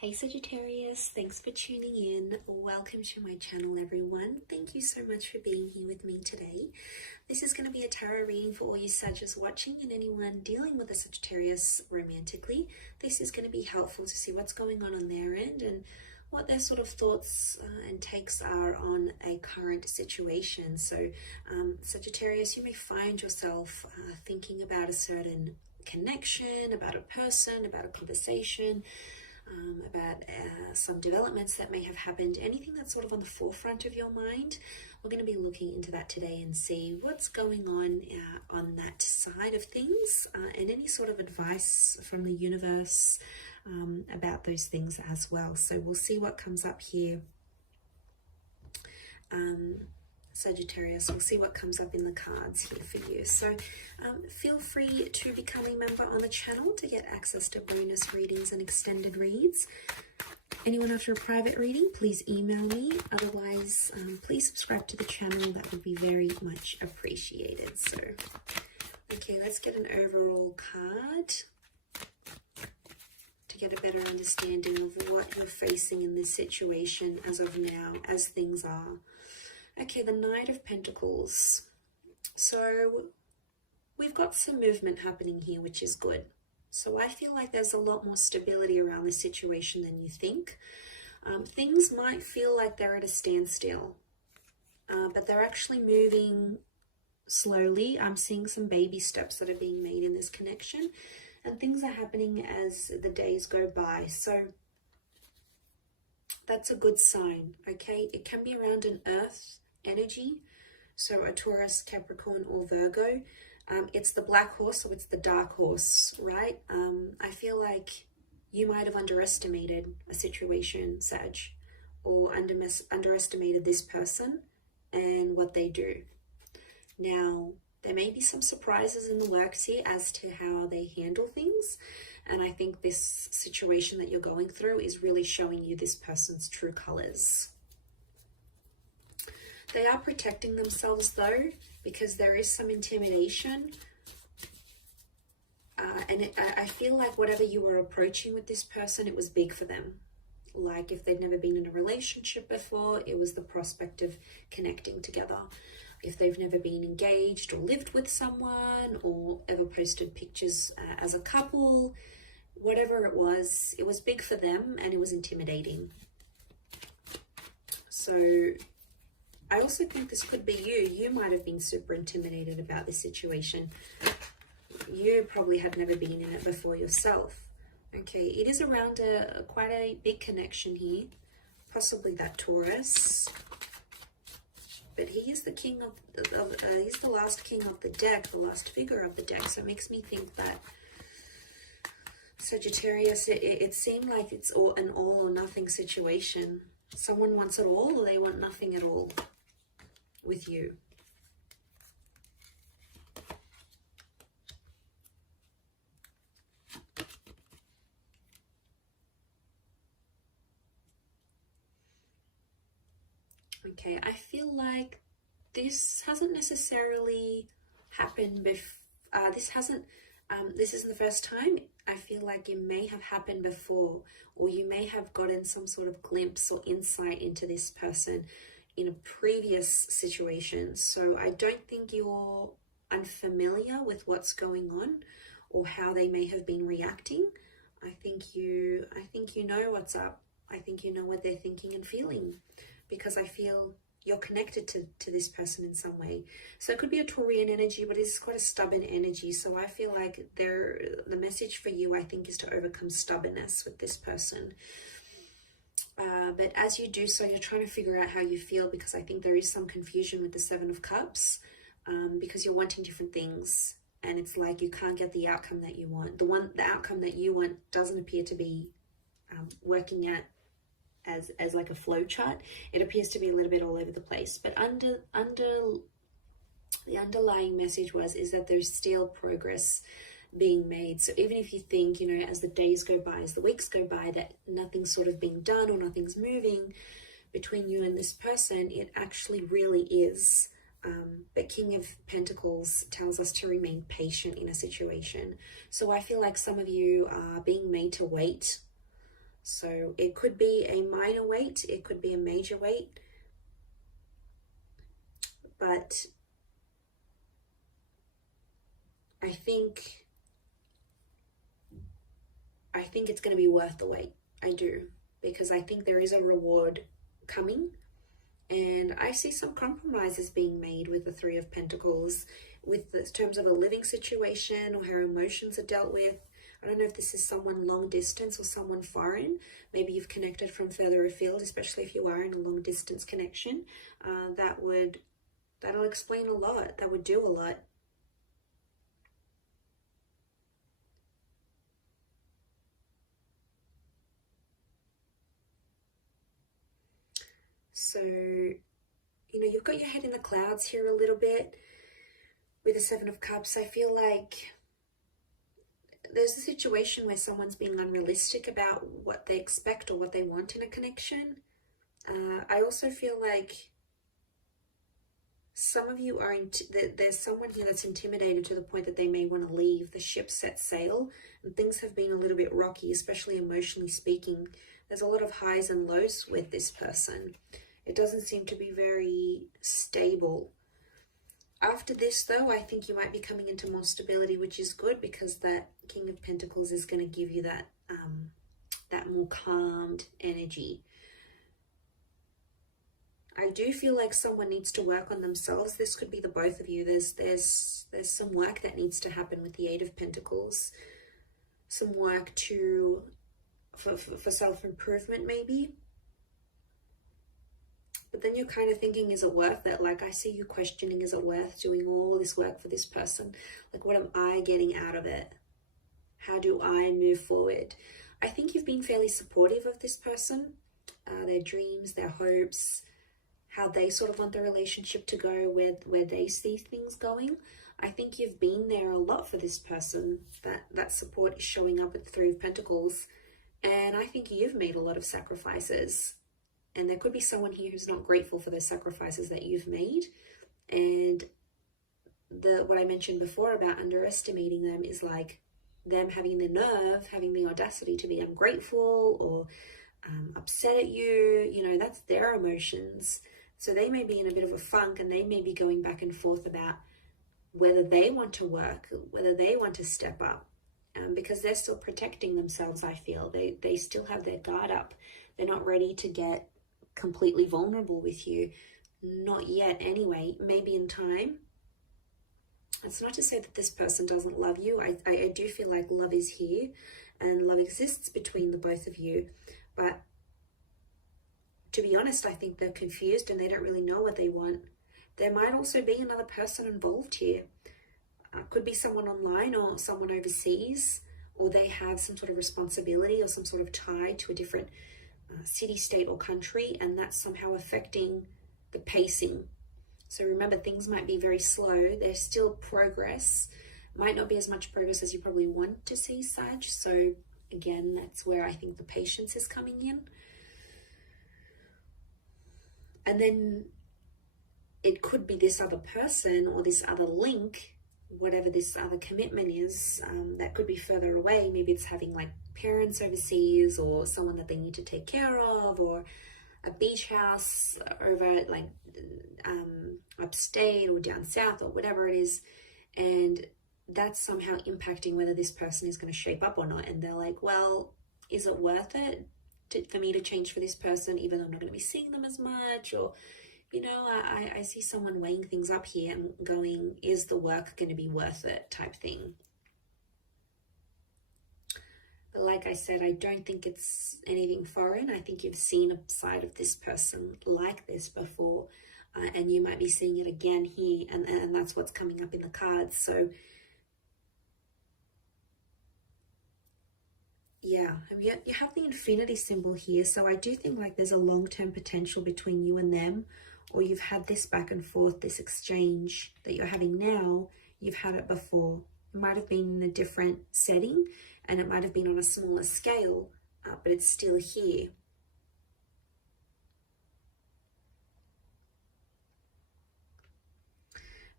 Hey Sagittarius, thanks for tuning in. Welcome to my channel, everyone. Thank you so much for being here with me today. This is going to be a tarot reading for all you Sagittarius watching and anyone dealing with a Sagittarius romantically. This is going to be helpful to see what's going on their end and what their sort of thoughts and takes are on a current situation. So Sagittarius, you may find yourself thinking about a certain connection, about a person, about a conversation, about some developments that may have happened, anything that's sort of on the forefront of your mind. We're going to be looking into that today and see what's going on that side of things, and any sort of advice from the universe about those things as well. So we'll see what comes up here. Sagittarius, we'll see what comes up in the cards here for you. So feel free to become a member on the channel to get access to bonus readings and extended reads. Anyone after a private reading, please email me. Otherwise, please subscribe to the channel. That would be very much appreciated. So, okay, let's get an overall card to get a better understanding of what you're facing in this situation as of now, as things are. Okay, the Knight of Pentacles. So we've got some movement happening here, which is good. So I feel like there's a lot more stability around this situation than you think. Things might feel like they're at a standstill, but they're actually moving slowly. I'm seeing some baby steps that are being made in this connection, and things are happening as the days go by. So that's a good sign, okay? It can be around an Earth energy, so a Taurus, Capricorn, or Virgo. It's the black horse, so it's the dark horse, right? I feel like you might have underestimated a situation, Sag, or underestimated this person and what they do. Now, there may be some surprises in the works here as to how they handle things, and I think this situation that you're going through is really showing you this person's true colors. They are protecting themselves though, because there is some intimidation. I feel like whatever you were approaching with this person, it was big for them. Like if they'd never been in a relationship before, it was the prospect of connecting together. If they've never been engaged or lived with someone or ever posted pictures as a couple, whatever it was big for them and it was intimidating. So I also think this could be you. You might have been super intimidated about this situation. You probably had never been in it before yourself. Okay, it is around quite a big connection here. Possibly that Taurus. But he is the king he's the last king of the deck, the last figure of the deck. So it makes me think that Sagittarius, it seemed like it's an all or nothing situation. Someone wants it all or they want nothing at all with you. Okay, I feel like this hasn't necessarily happened before. This isn't the first time. I feel like it may have happened before, or you may have gotten some sort of glimpse or insight into this person in a previous situation. So I don't think you're unfamiliar with what's going on or how they may have been reacting. I think you know what's up. I think you know what they're thinking and feeling, because I feel you're connected to this person in some way. So it could be a Taurian energy, but it's quite a stubborn energy. So I feel like the message for you, I think, is to overcome stubbornness with this person. But as you do so, you're trying to figure out how you feel, because I think there is some confusion with the Seven of Cups, because you're wanting different things, and it's like you can't get the outcome that you want. The outcome that you want doesn't appear to be working out as like a flow chart. It appears to be a little bit all over the place. But under the underlying message is that there's still progress being made. So even if you think, as the days go by, as the weeks go by, that nothing's sort of being done or nothing's moving between you and this person, it actually really is. But King of Pentacles tells us to remain patient in a situation. So I feel like some of you are being made to wait So it could be a minor weight, it could be a major weight, but I think it's going to be worth the wait. I do, because I think there is a reward coming, and I see some compromises being made with the Three of Pentacles, with the terms of a living situation or how emotions are dealt with. I don't know if this is someone long distance or someone foreign. Maybe you've connected from further afield, especially if you are in a long distance connection. That'll explain a lot. That would do a lot. So, you've got your head in the clouds here a little bit with the Seven of Cups. I feel like there's a situation where someone's being unrealistic about what they expect or what they want in a connection. I also feel like some of you are, there's someone here that's intimidated to the point that they may want to leave. The ship set sail and things have been a little bit rocky, especially emotionally speaking. There's a lot of highs and lows with this person. It doesn't seem to be very stable. After this, though, I think you might be coming into more stability, which is good, because that King of Pentacles is going to give you that more calmed energy. I do feel like someone needs to work on themselves. This could be the both of you. There's some work that needs to happen with the Eight of Pentacles. Some work for self-improvement, maybe. But then you're kind of thinking, is it worth it? Like, I see you questioning, is it worth doing all this work for this person? Like, what am I getting out of it? How do I move forward? I think you've been fairly supportive of this person, their dreams, their hopes, how they sort of want the relationship to go, where they see things going. I think you've been there a lot for this person. That support is showing up at the Three of Pentacles. And I think you've made a lot of sacrifices. And there could be someone here who's not grateful for those sacrifices that you've made. And what I mentioned before about underestimating them is like them having the nerve, having the audacity to be ungrateful or upset at you. That's their emotions. So they may be in a bit of a funk, and they may be going back and forth about whether they want to work, whether they want to step up, because they're still protecting themselves, I feel. They still have their guard up. They're not ready to get completely vulnerable with you. Not yet anyway. Maybe in time. It's not to say that this person doesn't love you. I do feel like love is here and love exists between the both of you. But to be honest, I think they're confused and they don't really know what they want. There might also be another person involved here. Could be someone online or someone overseas, or they have some sort of responsibility or some sort of tie to a different city, state, or country, and that's somehow affecting the pacing. So remember, things might be very slow. There's still progress. Might not be as much progress as you probably want to see, Sag. So again, that's where I think the patience is coming in. And then it could be this other person or this other link, whatever this other commitment is, that could be further away. Maybe it's having like parents overseas, or someone that they need to take care of, or a beach house over like upstate or down south, or whatever it is. And that's somehow impacting whether this person is going to shape up or not. And they're like, well, is it worth it for me to change for this person, even though I'm not going to be seeing them as much? Or I see someone weighing things up here and going, is the work going to be worth it, type thing. But like I said, I don't think it's anything foreign. I think you've seen a side of this person like this before, and you might be seeing it again here, and that's what's coming up in the cards. So yeah, you have the infinity symbol here. So I do think like there's a long-term potential between you and them, or you've had this back and forth, this exchange that you're having now. You've had it before. It might have been in a different setting, and it might have been on a smaller scale, but it's still here.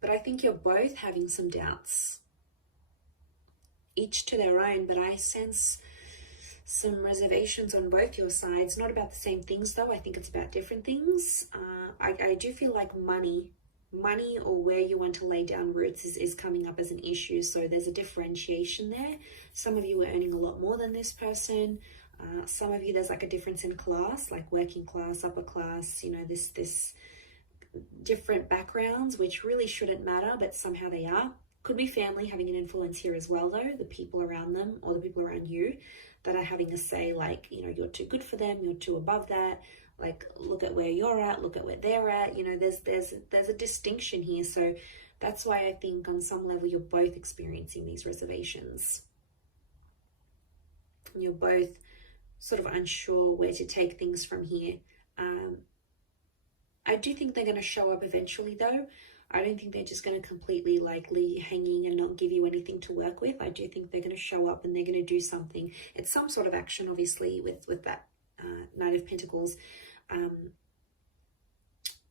But I think you're both having some doubts, each to their own, but I sense some reservations on both your sides. Not about the same things though. I think it's about different things. I do feel like money or where you want to lay down roots is coming up as an issue. So there's a differentiation there. Some of you are earning a lot more than this person. Some of you, there's like a difference in class, like working class, upper class, you know, this different backgrounds, which really shouldn't matter, but somehow they are. Could be family having an influence here as well though, the people around them or the people around you that are having a say, like, you know, you're too good for them, you're too above that, like, look at where you're at, look at where they're at, you know, there's a distinction here. So that's why I think on some level you're both experiencing these reservations. You're both sort of unsure where to take things from here. I do think they're going to show up eventually though. I don't think they're just going to completely like leave you hanging and not give you anything to work with. I do think they're going to show up and they're going to do something. It's some sort of action, obviously, with that Knight of Pentacles.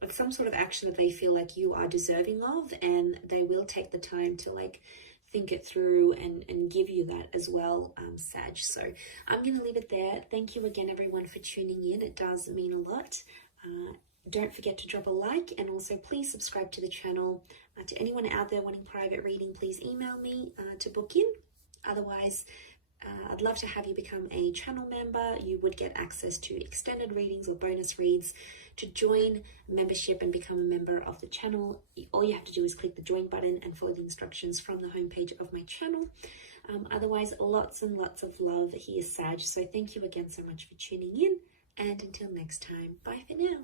It's some sort of action that they feel like you are deserving of, and they will take the time to like think it through and give you that as well, Sag. So I'm going to leave it there. Thank you again, everyone, for tuning in. It does mean a lot. Don't forget to drop a like, and also please subscribe to the channel. To anyone out there wanting private reading, please email me to book in. Otherwise, I'd love to have you become a channel member. You would get access to extended readings or bonus reads. To join membership and become a member of the channel, all you have to do is click the join button and follow the instructions from the homepage of my channel. Otherwise, lots and lots of love here, Sag. So thank you again so much for tuning in, and until next time, bye for now.